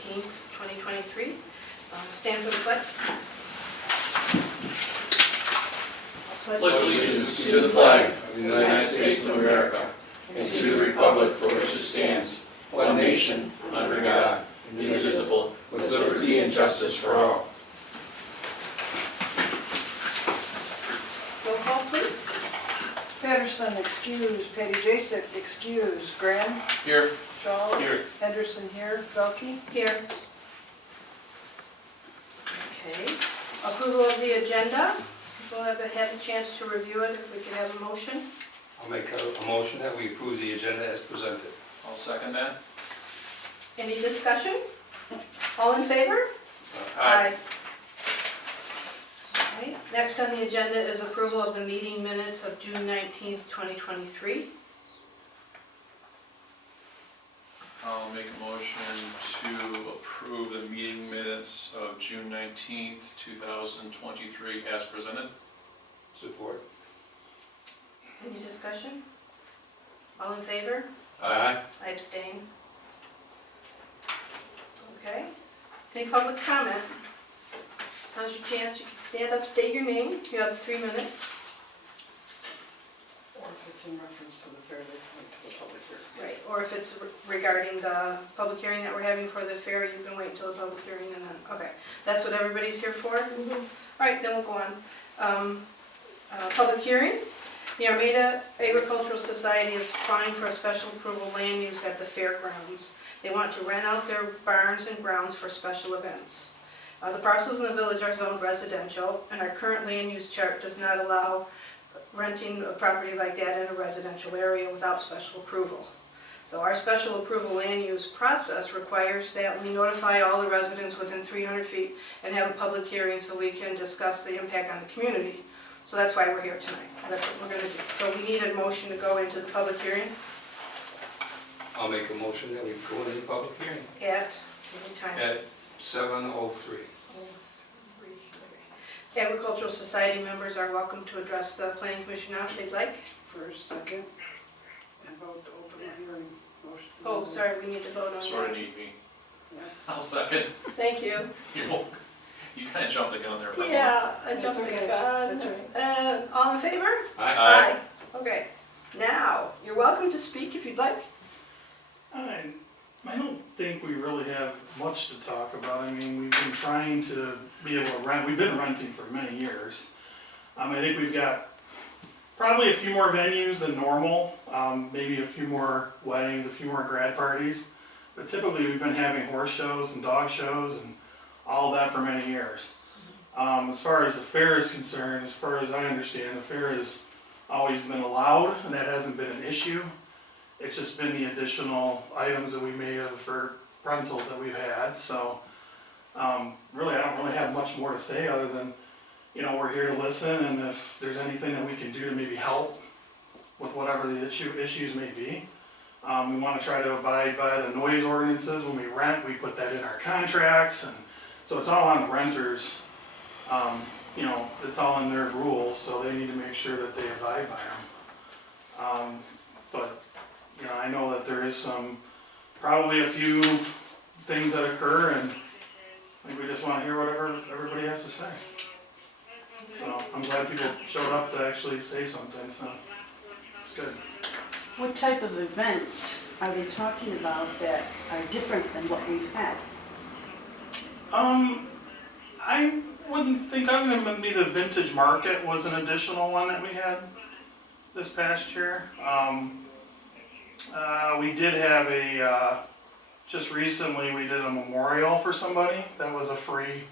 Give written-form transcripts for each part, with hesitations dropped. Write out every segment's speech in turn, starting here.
19th, 2023. Stand for the pledge. Pledge allegiance to the flag of the United States of America and to the republic for which it stands, one nation, under God, indivisible, with liberty and justice for all. Roll call, please. Patterson, excuse. Patty Jasek, excuse. Graham? Here. Shaw? Here. Henderson here. Belkey? Here. Okay. Approval of the agenda. We'll have had a chance to review it. If we could have a motion. I'll make a motion that we approve the agenda as presented. I'll second that. Any discussion? All in favor? Aye. Okay. Next on the agenda is approval of the meeting minutes of June 19th, 2023. I'll make a motion to approve the meeting minutes of June 19th, 2023 as presented. Support. Any discussion? All in favor? Aye. I abstain. Okay. Any public comment? Now's your chance. You can stand up, state your name. You have 3 minutes. Or if it's in reference to the fair, they went to the public hearing. Right. Or if it's regarding the public hearing that we're having for the fair, you can wait until the public hearing and then, okay. That's what everybody's here for? Mm-hmm. All right, then we'll go on. Public hearing. The Armada Agricultural Society is applying for a special approval land use at the fairgrounds. They want to rent out their barns and grounds for special events. The parcels in the village are zoned residential, and our current land use chart does not allow renting a property like that in a residential area without special approval. So our special approval land use process requires that we notify all the residents within 300 feet and have a public hearing so we can discuss the impact on the community. So that's why we're here tonight. That's what we're going to do. So we need a motion to go into the public hearing I'll make a motion that we go into the public hearing at any time. at 7:03. Agricultural Society members are welcome to address the Planning Commission now if they'd like. First, second, and vote to open the hearing. Motion. Oh, sorry, we need to vote on Sort of that. need me. Yeah. I'll second. Thank you. You kind of jumped the gun there for a moment. Yeah, I That's jumped the okay. gun. That's right. All in favor? Aye. Okay. Now, you're welcome to speak if you'd like. I don't think we really have much to talk about. I mean, we've been trying to be able to rent, we've been renting for many years. I think we've got probably a few more venues than normal, maybe a few more weddings, a few more grad parties. But typically we've been having horse shows and dog shows and all that for many years. As far as the fair is concerned, as far as I understand, the fair has always been allowed and that hasn't been an issue. It's just been the additional items that we may have for rentals that we've had, so really I don't really have much more to say other than, you know, we're here to listen, and if there's anything that we can do to maybe help with whatever the issues may be. We want to try to abide by the noise ordinances. When we rent, we put that in our contracts, and so it's all on the renters. You know, it's all in their rules, so they need to make sure that they abide by them. But you know, I know that there is probably a few things that occur, and I think we just want to hear whatever everybody has to say. So I'm glad people showed up to actually say something, so it's good. What type of events are they talking about that are different than what we've had? I wouldn't think I'm going to be the vintage market was an additional one that we had this past year. We did have just recently we did a memorial for somebody. That was a free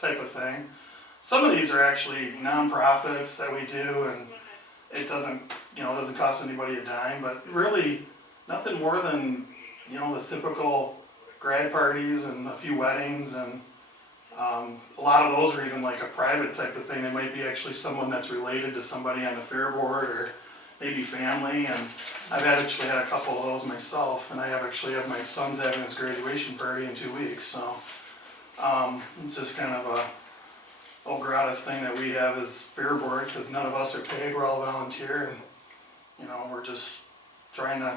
type of thing. Some of these are actually non-profits that we do, and it doesn't cost anybody a dime, but really nothing more than, you know, the typical grad parties and a few weddings, and a lot of those are even like a private type of thing. It might be actually someone that's related to somebody on the fair board, or maybe family, and I've actually had a couple of those myself, and I actually have my son's having his graduation party in 2 weeks, so it's just kind of a old gratis thing that we have as fair board, because none of us are paid, we're all volunteer, and you know, we're just trying to,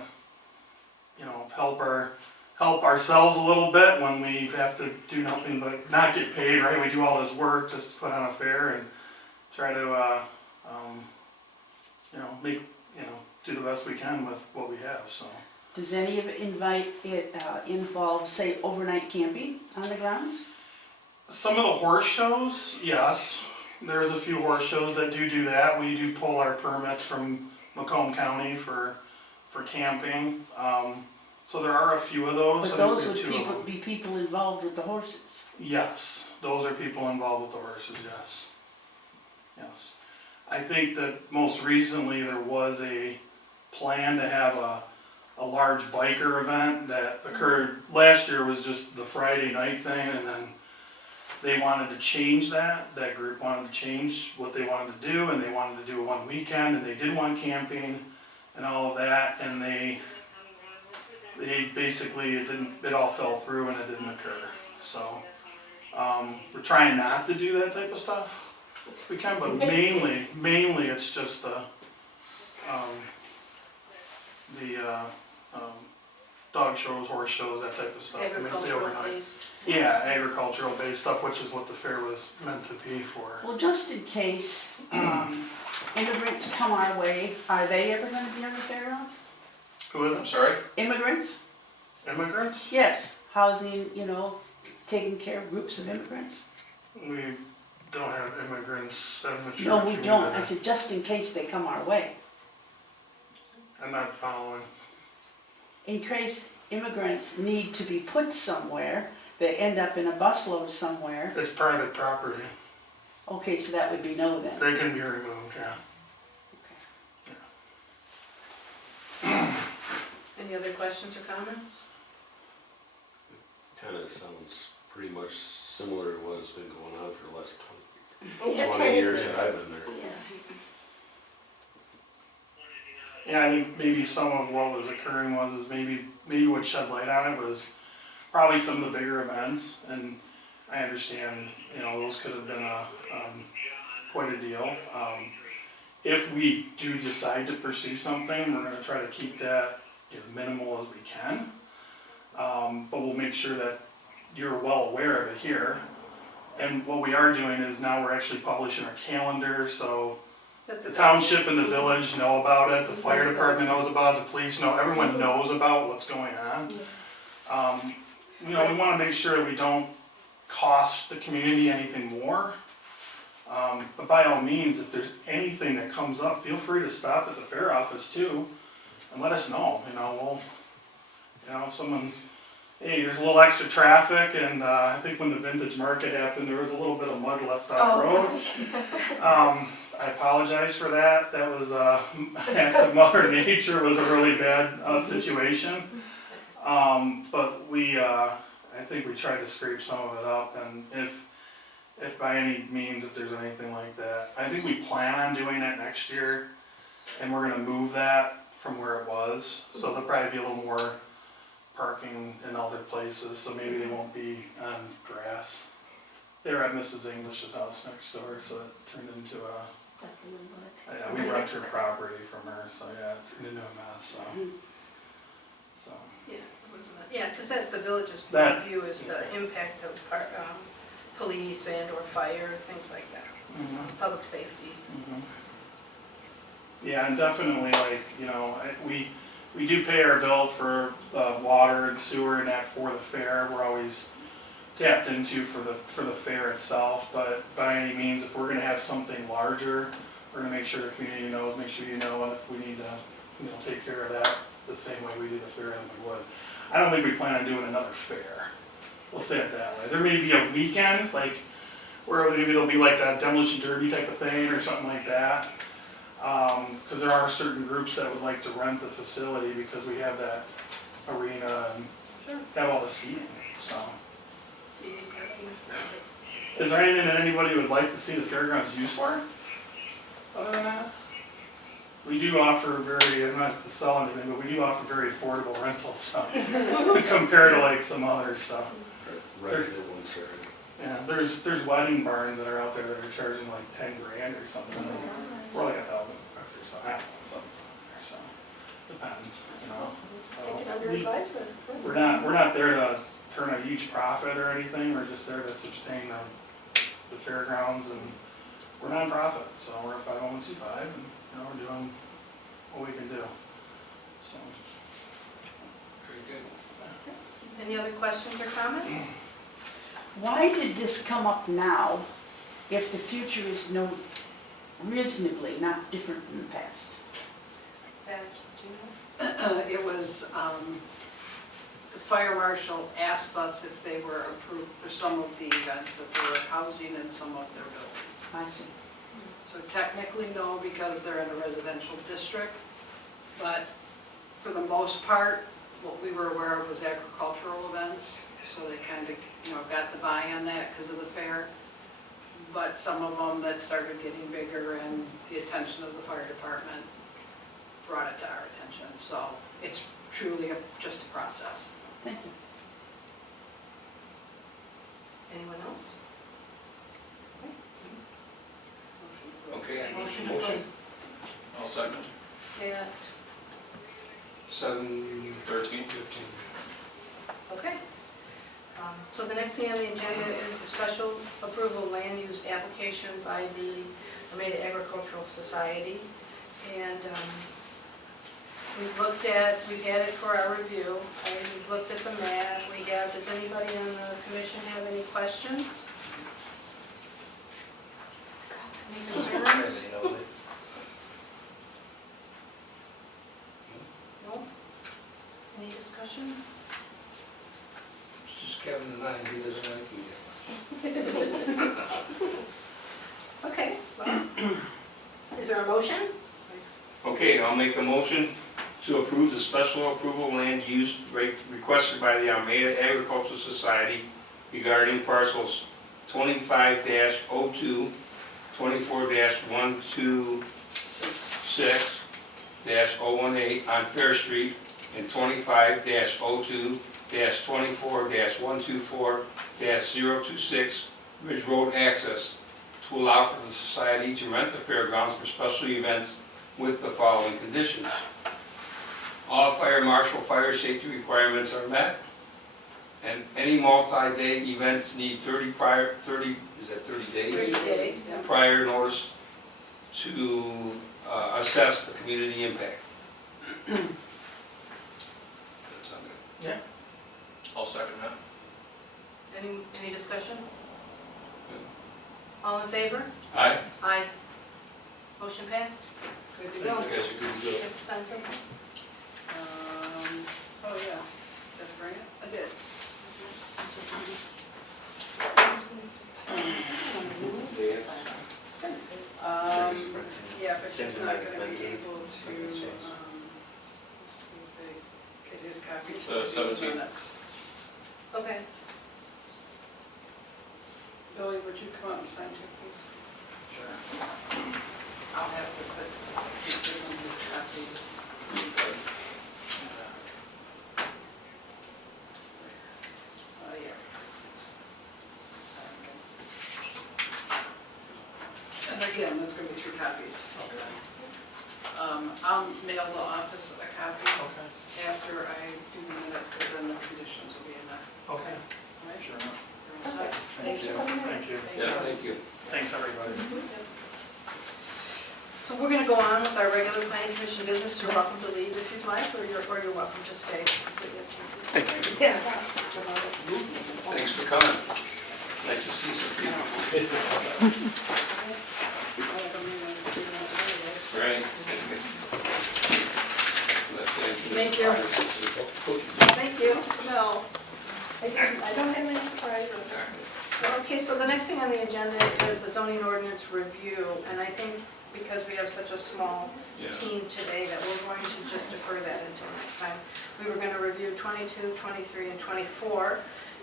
you know, help help ourselves a little bit when we have to do nothing but not get paid, right? We do all this work just to put on a fair and try to, do the best we can with what we have, so. Does any of it involve, say, overnight camping on the grounds? Some of the horse shows, yes. There's a few horse shows that do that. We do pull our permits from Macomb County for camping. So there are a few of those. But I think those we would have 2 of them. be people involved with the horses. Yes, those are people involved with the horses, yes. Yes. I think that most recently there was a plan to have a large biker event that occurred, last year was just the Friday night thing, and then they wanted to change that group wanted to change what they wanted to do, and they wanted to do it one weekend, and they did want camping and all of that, and they basically, it all fell through and it didn't occur, so. We're trying not to do that type of stuff. We can, but mainly it's just dog shows, horse shows, that type of stuff. And they stay Agricultural overnight. based. Yeah, agricultural based stuff, which is what the fair was meant to be for. Well, just in case immigrants come our way, are they ever going to be on the fairgrounds? Who is I'm it? sorry? Immigrants? Immigrants? Yes, housing, taking care of groups of immigrants. We don't have immigrants. I'm not sure No, what we you mean don't. by I that. said, just in case they come our way. I'm not following. In case immigrants need to be put somewhere, they end up in a busload somewhere. It's private property. Okay, so that would be no then. They can be removed, yeah. Any other questions or comments? Kinda sounds pretty much similar to what's been going on for the last 20 years that I've been there. Yeah, I think maybe some of what was occurring was maybe what shed light on it was probably some of the bigger events, and I understand, those could have been quite a deal. If we do decide to pursue something, we're gonna try to keep that as minimal as we can. But we'll make sure that you're well aware of it here. And what we are doing is now we're actually publishing our calendar, so That's the a- township and the village know about it, the fire department knows about it, the police know, everyone knows about what's going on. We wanna make sure we don't cost the community anything more. But by all means, if there's anything that comes up, feel free to stop at the fair office too, and let us know, if someone's, hey, there's a little extra traffic, and I think when the vintage market happened, there was a little bit of mud left on the road. I apologize for that. That was, Mother Nature was a really bad situation. But I think we tried to scrape some of it up, and if by any means, if there's anything like that, I think we plan on doing it next year, and we're gonna move that from where it was, so there'll probably be a little more parking in other places, so maybe they won't be on grass. They were at Mrs. English's house next door, so it turned into we rent her property from her, so yeah, it turned into a mess, so. Yeah, it wasn't that- yeah, because that's the village's point That- of view, is the impact of police and or fire, things like that, public safety. Yeah, and definitely, we do pay our bill for water and sewer and that for the fair. We're always tapped into for the fair itself, but by any means, if we're gonna have something larger, we're gonna make sure the community knows, make sure you know, and if we need to, take care of that the same way we do the fair, then we would. I don't think we plan on doing another fair. We'll say it that way. There may be a weekend, where maybe there'll be like a demolition derby type of thing or something like that. Because there are certain groups that would like to rent the facility because we have that arena and Sure. have all the seating, so. Seating, parking. Is there anything that anybody would like to see the fairgrounds used for? Other than that? We do offer I'm not to sell anything, but we do offer very affordable rentals, so, compared to some others, so. Rented it once already. Yeah, there's wedding barns that are out there that are charging $10 grand or something. We're $1,000 or so, I don't know, something like that, so. depends, you know. Take it So under advisement. we're not there to turn a huge profit or anything, we're just there to sustain the fairgrounds, and we're nonprofit, so we're a 501c5, and, you know, we're doing what we can do, so. Very good. Any other questions or comments? Why did this come up now if the future is no, reasonably not different than the past? That, do you know? It was, the fire marshal asked us if they were approved for some of the events that they were housing in some of their buildings. I see. So technically no, because they're in a residential district, but for the most part, what we were aware of was agricultural events, so they kind of, you know, got the buy on that because of the fair. But some of them that started getting bigger and the attention of the fire department brought it to our attention. So it's truly just a process. Thank you. Anyone else? Okay, I Motion motion. to close. I'll second. At, 7:13. okay. So the next thing on the agenda is the special approval land use application by the Armada Agricultural Society. And we've had it for our review. We've looked at the map. Does anybody on the commission have any questions? Any concerns? No? Any discussion? It's just Kevin and I, he doesn't like me. Okay, well, is there a motion? Okay, I'll make a motion to approve the special approval land use requested by the Armada Agricultural Society regarding parcels 25-02, 24-126, -018 on Fair Street, and 25-02, -24-124-026 Ridge Road access to allow for the society to rent the fairgrounds for special events with the following conditions. All fire marshal fire safety requirements are met, and any multi-day events need 30 days? 30 days. Prior notice to assess the community impact. That's not good. I'll second that. Any discussion? All in favor? Aye? Aye. Motion passed? Good to You go. guys are good to You go. have to sign something? Oh, yeah. Did I bring it? I did. Yeah, but she's not gonna be able to, get his copy. So 17th. Minutes. Okay. Billy, would you come up and sign too, please? Sure. I'll have to put pictures on his copy. Oh, yeah. And again, there's gonna be 3 copies. I'll mail the office a copy after I do the minutes, because then the conditions will be in there. Okay, All right? sure enough. You're all set? Thanks for coming in. Thank you. Yeah, thank you. Thanks, everybody. So we're gonna go on with our regular planning commission business. You're welcome to leave if you'd like, or you're welcome to stay. Yeah. Thanks for coming. Nice to see some people. Right. Thank you. Thank you. No, I don't have any surprises. Okay, so the next thing on the agenda is the zoning ordinance review, and I think because we have such a small team today that we're going to just defer that until next time. We were going to review 22, 23, and 24,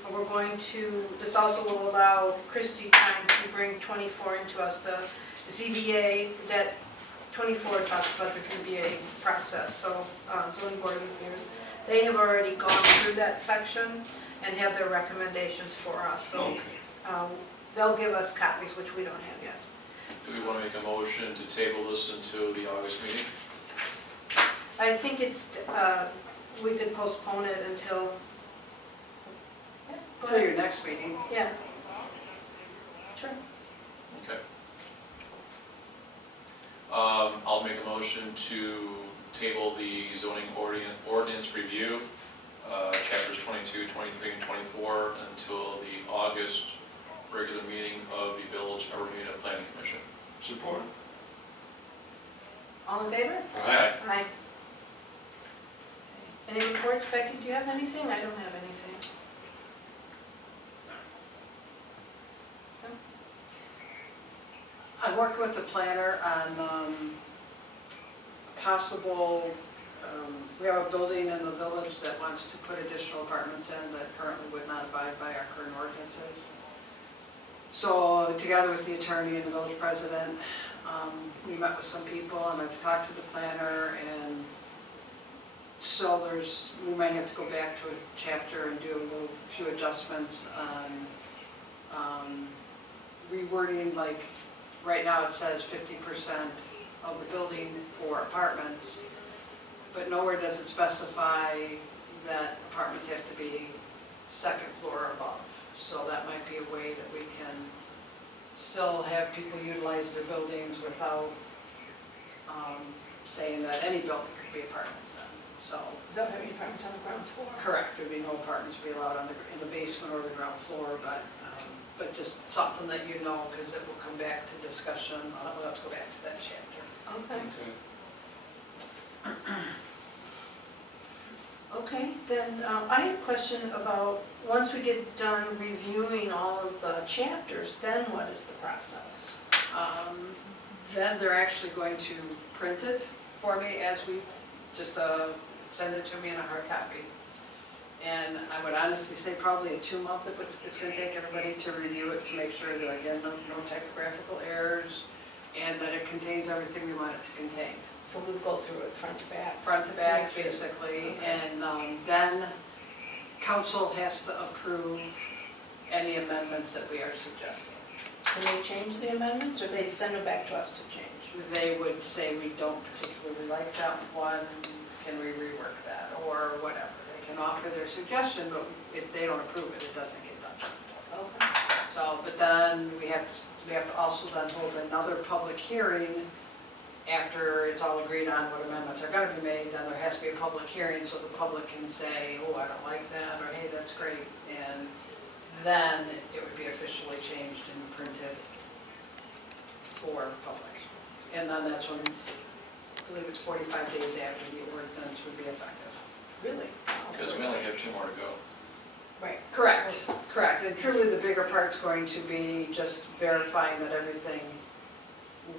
and we're going to, this also will allow Christie time to bring 24 into us, the ZBA, that 24 talks about the ZBA process, so zoning board of reviews. They have already gone through that section and have their recommendations for us, so they'll give us copies, which we don't have yet. Do we want to make a motion to table this until the August meeting? I think it's, we could postpone it until. Yeah, go Till ahead. your next meeting. Yeah. Sure. Okay. I'll make a motion to table the zoning ordinance review, chapters 22, 23, and 24 until the August regular meeting of the Village of Armada Planning Commission. Support. All in favor? Aye. Aye. Any reports, Becky, do you have anything? I don't have anything. I worked with the planner on possible, we have a building in the village that wants to put additional apartments in that currently would not abide by our current ordinances. So together with the attorney and the village president, we met with some people and I've talked to the planner, and so we might have to go back to a chapter and do a few adjustments on rewording, like right now it says 50% of the building for apartments, but nowhere does it specify that apartments have to be second floor or above. So that might be a way that we can still have people utilize their buildings without saying that any building could be apartments then. So, Don't have any apartments on the ground floor. correct, there'd be no apartments be allowed in the basement or the ground floor, but just something that you know, because it will come back to discussion. We'll have to go back to that chapter. Okay. Okay. Okay, then I have a question about, once we get done reviewing all of the chapters, then what is the process? Then they're actually going to print it for me as we just send it to me in a hard copy. And I would honestly say probably a 2-month, it's going to take everybody to review it, to make sure that, again, no typographical errors, and that it contains everything we want it to contain. So we'll go through it front to back. Front to back, Sure. basically, Okay. and then council has to approve any amendments that we are suggesting. Can they change the amendments, or they send it back to us to change? They would say, we don't particularly like that one, can we rework that, or whatever. They can offer their suggestion, but if they don't approve it, it doesn't get done. Okay. So, but then we have to also then hold another public hearing after it's all agreed on what amendments are gonna be made. Then there has to be a public hearing so the public can say, oh, I don't like that, or hey, that's great. And then it would be officially changed and printed for public. And then that's when, I believe it's 45 days after the ordinance would be effective. Really? Because we only have 2 more to go. Right. Correct, correct. And truly the bigger part's going to be just verifying that everything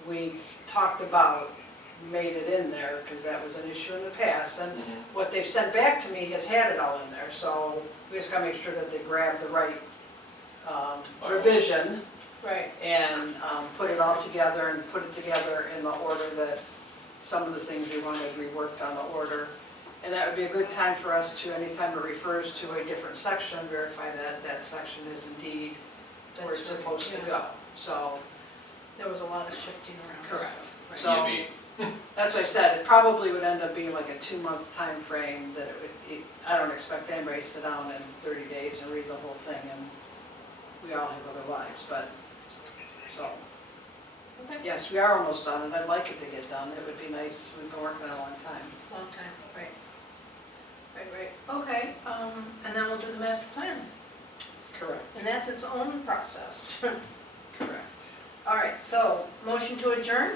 we've talked about made it in there, because that was an issue in the past. And what they've sent back to me has had it all in there, so we just gotta make sure that they grab the right revision Right. and put it all together and put it together in the order that some of the things we wanted reworked on the order. And that would be a good time for us to, anytime it refers to a different section, verify that that section is indeed where it's That's supposed to right, go. So, There was a lot of shifting around. correct. Right. So, Maybe. that's what I said, it probably would end up being like a 2-month time frame. That I don't expect anybody to sit down in 30 days and read the whole thing, and we all have other lives, but, so. Okay. Yes, we are almost done, and I'd like it to get done. It would be nice, we've been working on it a long time. Long time, right. Right. Okay, and then we'll do the master plan, Correct. and that's its own process. Correct. All right, so, motion to adjourn?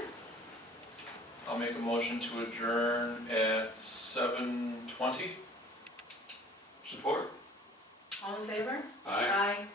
I'll make a motion to adjourn at 7:20. Support. All in favor? Aye. Aye.